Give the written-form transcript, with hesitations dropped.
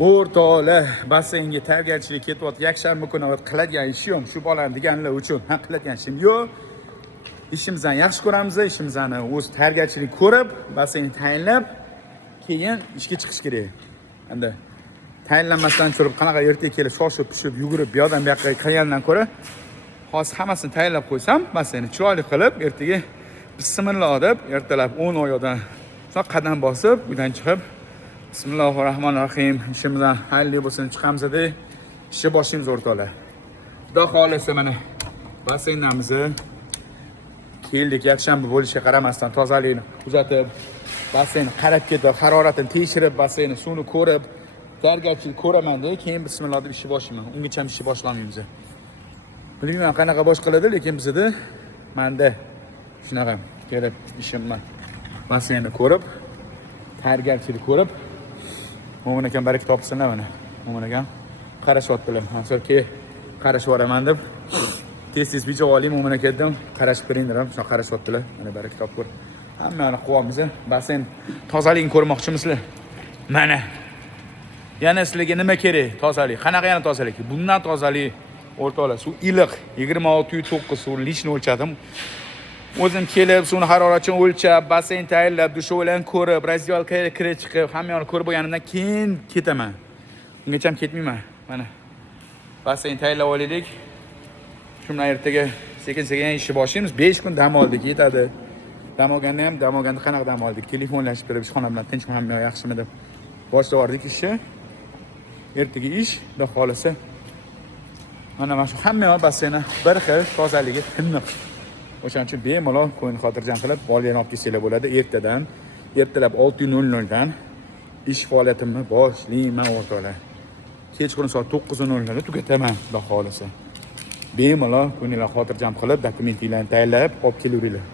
O'rtoqlar, basseynga tayyorgarchilik ketyapti. Yakshanba kuni qiladigan ishim shu bolani deganlar uchun qiladigan ishim yo'q. İşimizni yaxshi ko'ramiz, ishimizni o'z tayyorgarchilik ko'rib, basseynni tayinlab, keyin ishga chiqish kerak. Endi tayinlanmasdan turib, qanaqa ertaga kelib shoshib pishib, yugurib, bu yoqdan bu yoqqa qilgandan ko'ra, hozir hammasini tayinlab qo'ysam, basseynni chiroyli qilib, ertaga bismillah deb, ertalab 10 oyoqdan qadam bosib, uydan chiqib, Bismillahirrahmanirrahim. İşimizden hayırlı bo'lsin, chiqamiz edi. Ishni boshlaymiz o'rtoqlar. Xudo xolasa mana basseynimizni keldik, yakshanba bo'lishiga qaramasdan tozalikni kuzatib, basseynni qarab ketib, haroratini tekshirib, basseynni suvni ko'rib, tayyorgarchilik ko'raman deb, keyin bismillah deb ishni boshlayman. Ungacha ishni boshlamaymiz. Bilmayman qanaqa bosh qiladi, lekin bizda menda shunaqa kelib ishimni basseynni ko'rib, tayyorgarchilik ko'rib, Mo'min akam baraka topsinlar mana. Mo'min akam qarashyaptilar. Hozirki qarashib boraman deb tez video olayim Mo'min akadan qarashib turinglar. Shu qarashyaptilar. Mana baraka topgur. Hammani quvamiz. Basseyn tozaligini ko'rmoqchimisizlar? Mana. Yana sizlarga nima kerak? Tozalik. Qanaqa yana tozalik? Bundan tozalik o'rtoqlar. Suv iliq 26.9 suv lishni o'lchadim. O'zim kelib, suvni haroratini o'lchab, basseyn tayyorlab, dush bilan ko'rib, razdalkaga kirib chiqib, hamma yoqni ko'rib bo'lganimdan keyin ketaman. Ungacha ham ketmayman. Mana basseyn tayyorlab olaylik. Shundan ertaga sekin-sekin ishni boshlaymiz. 5 kun dam oldik, yetadi. Dam olganda ham, dam olganda qanaqa dam oldik? Telefonlashib turib, ishxona bilan tinchmi, hamma yoq yaxshimi deb boshladik ishni. Ertaga ish, xudo xolasa. Mana shu hamma yoq basseynni bir xil tozaligi tiniq. O'shaning uchun bemalol qo'yni xotirjam qilib, bolani olib kelsanglar bo'ladi. Ertalab 6:00 dan ish faoliyatimni boshlayman o'rtoqlar. Kechqurun soat 9:00 da tugataman, xudo xolasa. Bemalol qo'yinglar xotirjam qilib, dokumentinglarni tayyorlab olib kelaveringlar.